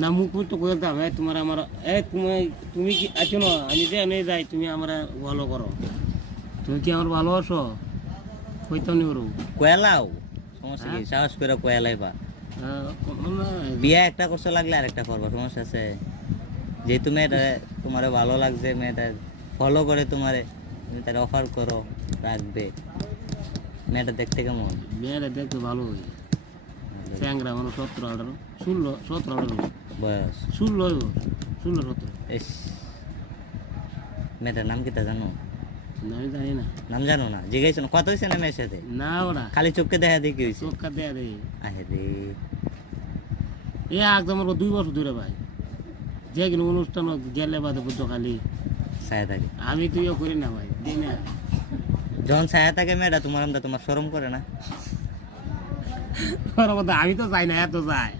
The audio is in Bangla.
না মুখ তো করে দাও তোমার আমার তুমি কি আছো না আমি যে এনে যাই তুমি আমরা ভালো করো তুমি কি আমার ভালোবাসো কইতাম নি ওরও কয়লাও সমস্যা কি সাহস করে কয়লাইবা বিয়া একটা করতে লাগলে আর একটা করবা সমস্যা আছে যেহেতু মেয়েটা তোমার ভালো লাগছে মেয়েটা ফলো করে তোমারে তুমি তার অফার করো রাখবে মেয়েটা দেখতে কেমন মেয়েরা দেখতে ভালো হই স্যাংরা মানে 17-18 17-18 বয়স 16-17 এস মেয়েটার নাম কি তা জানো না আমি জানি না নাম জানো না জিজ্ঞাসা না কত হয়েছে না মেয়ের সাথে না ওরা খালি চোখকে দেখা দিয়ে কি হয়েছে চোখকা দেয়া রে আহে রে এ একদম আমার 2 বছর ধরে ভাই যে কোনো অনুষ্ঠান গেলে বাদে বুঝছো খালি ছায়া থাকে আমি তুইও করি না ভাই দিই না যখন ছায়া থাকে মেয়েটা তোমার আমরা তোমার শরম করে না আমি তো চাই না এত চাই